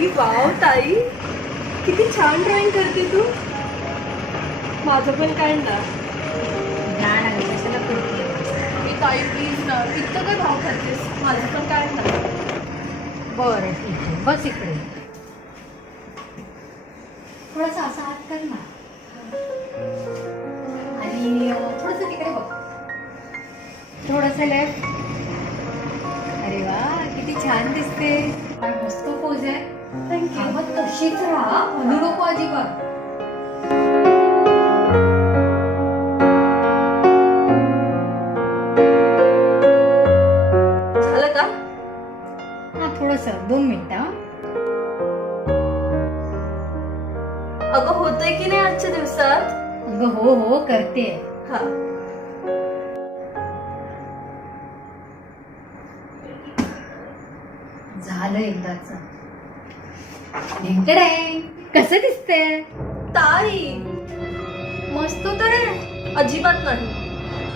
अरे वाव ताई, किती छान ड्रॉइंग करते तू. माझं पण काढ ना. ताई प्लीज ना, इतकं काय भाव करतेस, माझं पण काढ ना. बरं ठीक आहे, बस इकडे. थोडासा असा हात कर ना आणि थोडस तिकडे बघ. थोडस लेफ्ट. अरे वा, किती छान दिसते. काय मस्त पोज आहे. थँक्यू. मग तशीच राहा, हलू नको अजिबात. झालं का? हा, थोडस 2 मिनिटं. अगं होतंय की नाही आजच्या दिवसात? अगं हो हो करते. हा. झालं एकदाच. कसं दिसतंय? ताई मस्त तर आहे. अजिबात नाही.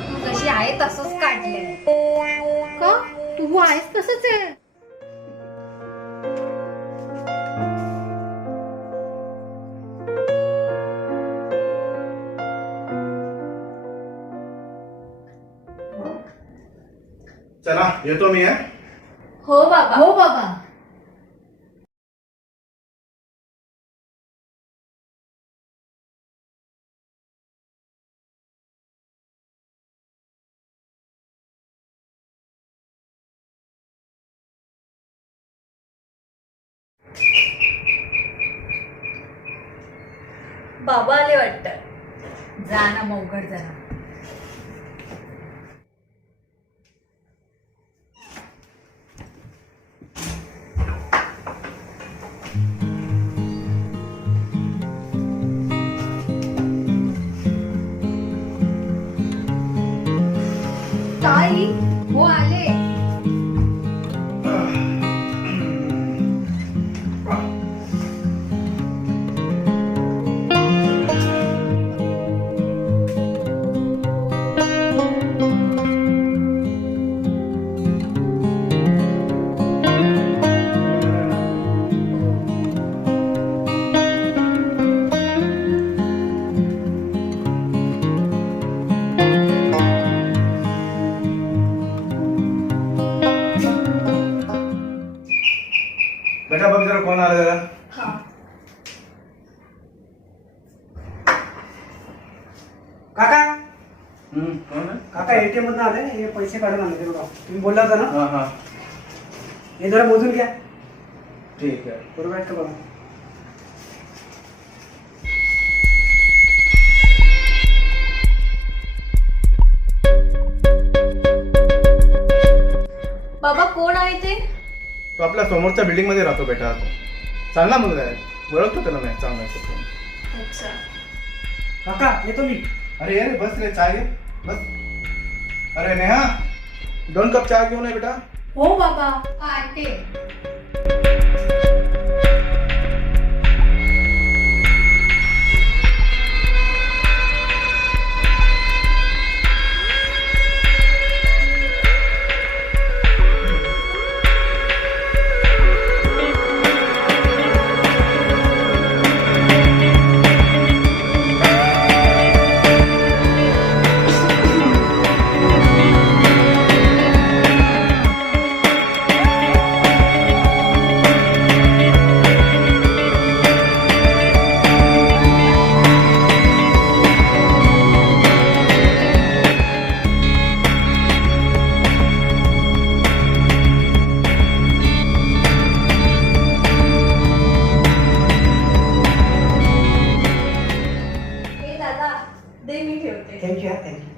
तू जशी आहे तसंच काढलंय. का? तू आहेस तसंच आहे. चला येतो मी. आहे हो बाबा. हो बाबा. बाबा आले वाटतं. जा ना मग, उघड जरा. ताई हो आले. बेटा बघ जरा कोण आलं जरा. हा. काका कोण आहे? काका एटीएम मधून आले, हे पैसे काढून आणले ते बघा. तुम्ही बोलला होता ना, हा हा हे जरा मोजून घ्या. ठीक आहे. बरोबर आहेत का बघा. बाबा कोण आहे ते? तो आपल्या समोरच्या बिल्डिंग मध्ये राहतो बेटा. चांगला मुलगा आहे, ओळखतो त्याला नाही. चांगला आहे. अच्छा. काका येतो मी. अरे ये रे, बस रे, चाय घे, बस. अरे नेहा, 2 कप चहा घेऊन ये बेटा. हो बाबा, आते. थँक्यू हा, थँक्यू.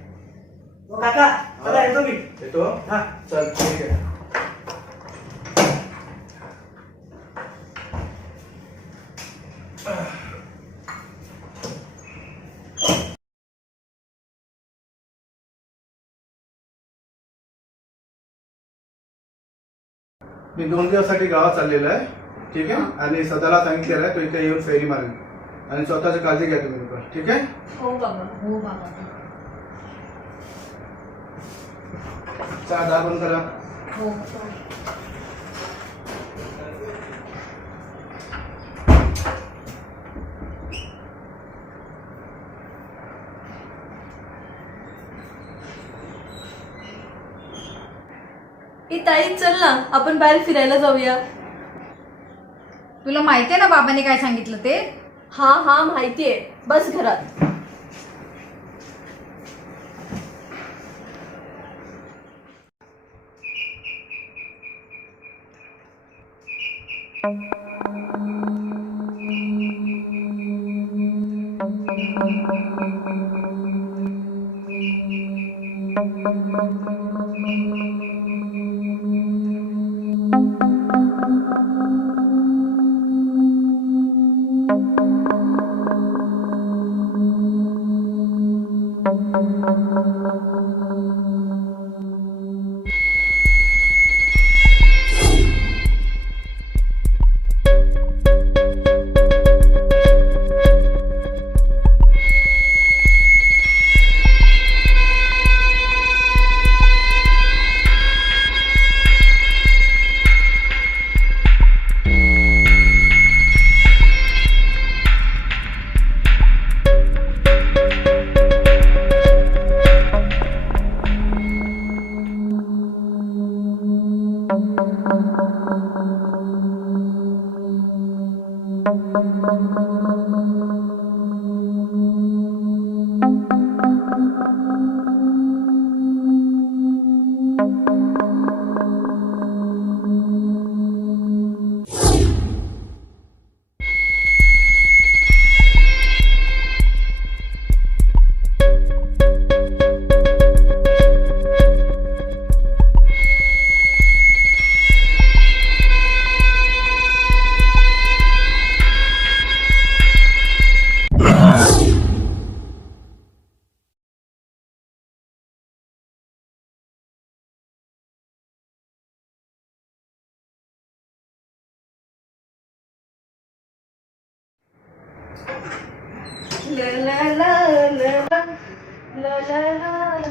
हो काका, चला येतो मी. येतो. हा. चल ठीक आहे. मी 2 दिवसासाठी गावात चाललेलो आहे. ठीक आहे. आणि स्वतःला सांगितलेलं आहे तो इथे येऊन फेरी मारेल. आणि स्वतःची काळजी घ्या तुम्ही लोक. ठीक आहे. हो बाबा. हो बाबा. चहा दाबून करा. हो. ए ताई चल ना, आपण बाहेर फिरायला जाऊया. तुला माहितीये ना बाबांनी काय सांगितलं ते? हा हा माहितीये, बस घरात. ला ला ला ला ला ला ला.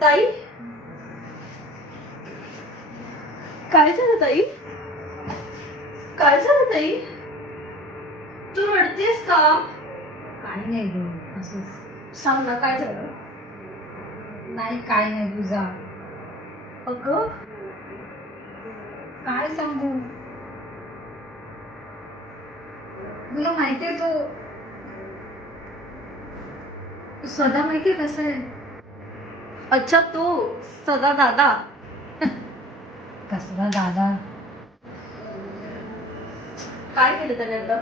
ताई काय झालं ताई? काय झालं ताई? तू रडतेस का? काही नाही ग, असंच. सांग ना काय झालं? नाही काय नाही तुझा. अगं काय सांगू? तुला माहितीये तो सदा माहितीये कसं आहे? अच्छा तू सदा दादा. कसला दादा? काय केलं त्याने आता?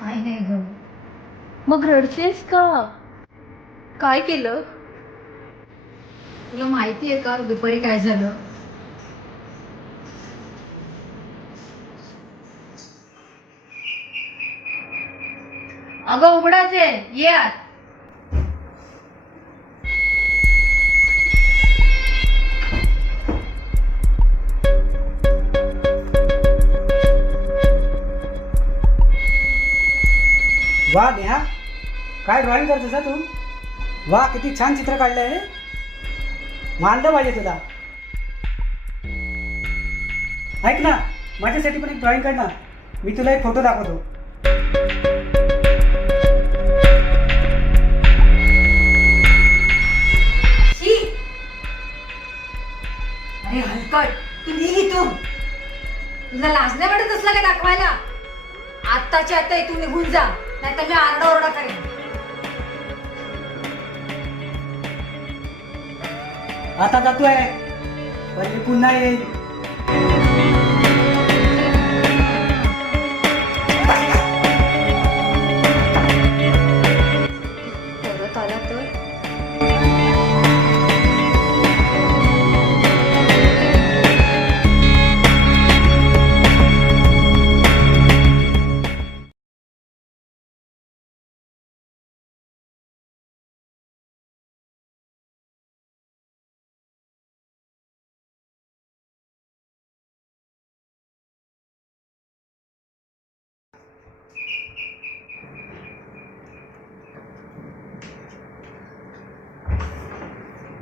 काही नाही ग. मग रडतेस का? काय केलं? तुला माहितीये का दुपारी काय झालं? अगं उघडाच आहे, ये आत. वा नेहा, काय ड्रॉइंग करतोस हा तू? वा किती छान चित्र काढलंय रे. मानलं पाहिजे तुला. ऐक ना, माझ्यासाठी पण एक ड्रॉइंग काढ ना. मी तुला एक फोटो दाखवतो. शी! अरे हलकट, तू निघ इथून. तुला लाज नाही वाटत असला काय दाखवायला? आत्ताच्या आता इथून निघून जा, नाहीतर मी आरडाओरडा करेन. आता जातोय, पण मी पुन्हा येईल. परत आला तर?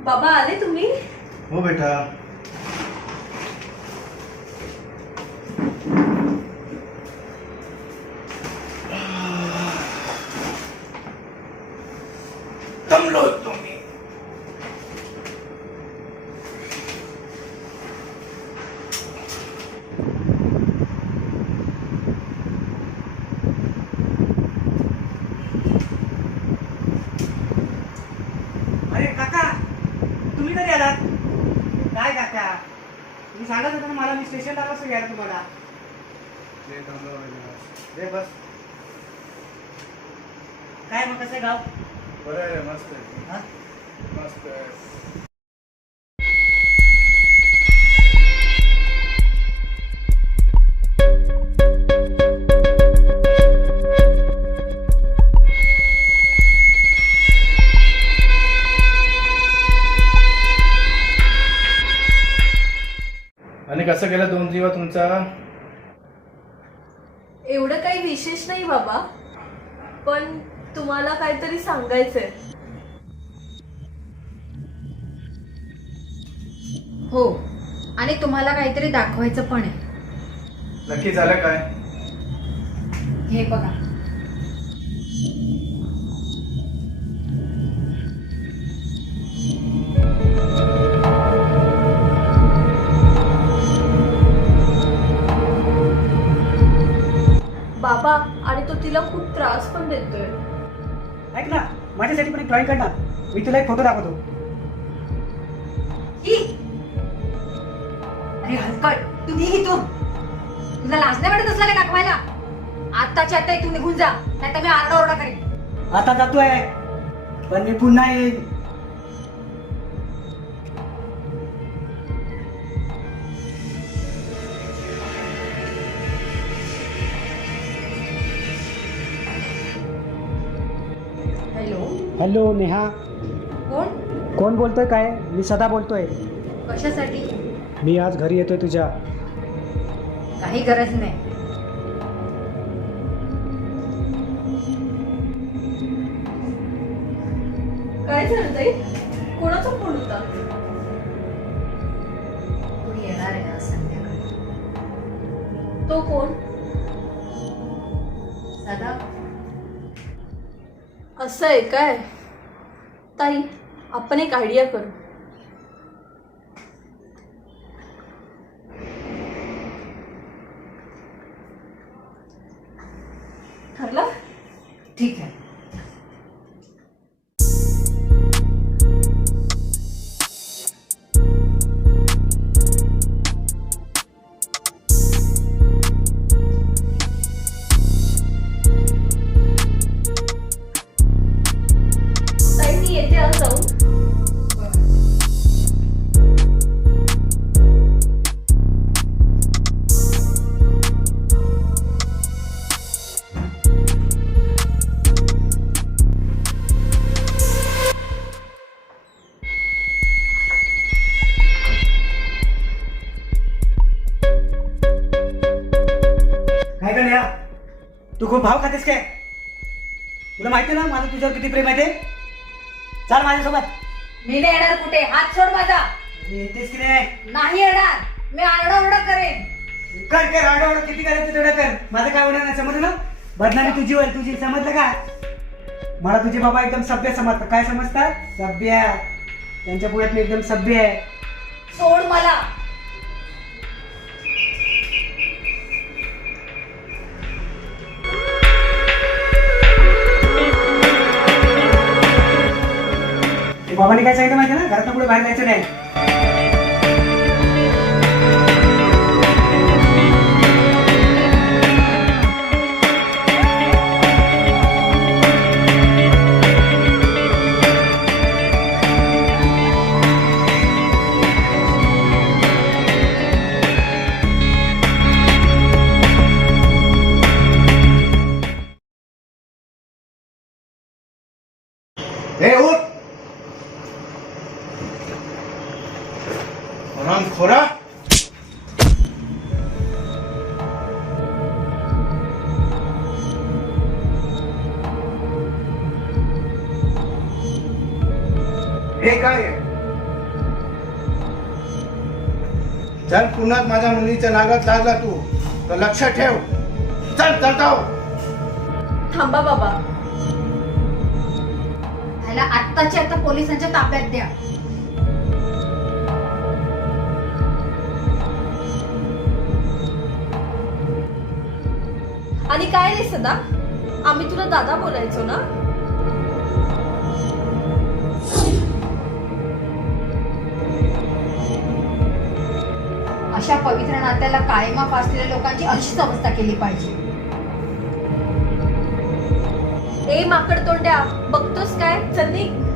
बाबा आले तुम्ही? हो बेटा. दमलो होतो मी. अरे काका, तुम्ही कधी आलात? काय काका, तुम्ही सांगत होता ना मला, मी स्टेशनला कसं घ्यायला तुम्हाला. लय दमलो आहे. रे बस. काय मग कसं आहे गाव? बरं आहे, मस्त आहे. हा? मस्त आहे. आणि कसं गेला 2 दिवस तुमचा? एवढं काही विशेष नाही बाबा, पण तुम्हाला काहीतरी सांगायचंय. हो, आणि तुम्हाला काहीतरी दाखवायचं पण आहे. नक्की झालं काय? हे बघा. बाबा, आणि तो तिला खूप त्रास पण देतोय. ऐक ना, माझ्यासाठी पण एक ड्रॉइंग काढ ना, मी तुला एक फोटो दाखवतो. ही अरे हलकट, तू निघ इथून. तुला लाज नाही वाटत असला काय दाखवायला? आत्ताच्या आता इथून निघून जा, नाही तर मी आरडाओरडा करेन. आता जातोय, पण मी पुन्हा येईल. हॅलो, हॅलो नेहा, कोण? कोण बोलतोय? काय, मी सदा बोलतोय. कशासाठी? मी आज घरी येतोय तुझ्या. काही गरज नाही. काय झालं ताई? कोणाचा फोन होता? तू येणार आहे आज संध्याकाळी. तो कोण? सदा. असं आहे काय? ताई, आपण एक आयडिया करू. ठरलं? ठीक आहे. ताई, मी येते आज जाऊन. काय का नेहा, तू खूप भाव खातेस काय? तुला माहिती ना माझं तुझ्यावर किती प्रेम आहे ते. चाल माझ्यासोबत. मी नाही येणार कुठे. हात सोड माझा. येतेस की नाही? नाही येणार. मी आरडाओरडा करेन. कर कर, आडवड किती करायचं तेवढं कर. माझं काय होणार नाही, समजलं ना? बदनामी तुझी होईल, तुझी. समजलं का? मला तुझे बाबा एकदम सभ्य समजतात. काय समजतात? सभ्य. त्यांच्या पुढ्यात मी एकदम सभ्य आहे. सोड मला. बाबांनी काय सांगितलं माहिती ना, घरात पुढे बाहेर जायचं नाही. हे उठ. खोरा. हे काय आहे? चल, पुन्हा माझ्या मुलीच्या नागात लागला तू तर लक्ष ठेव. चल, चलताव. थांबा बाबा. ह्याला आत्ताच्या आता पोलिसांच्या ताब्यात द्या. आणि काय रे सदा, आम्ही तुला दादा बोलायचो ना. अशा पवित्र नात्याला कायमाफ असलेल्या लोकांची अशीच अवस्था केली पाहिजे. ए माकड तोंड्या, बघतोस काय, चल निघ.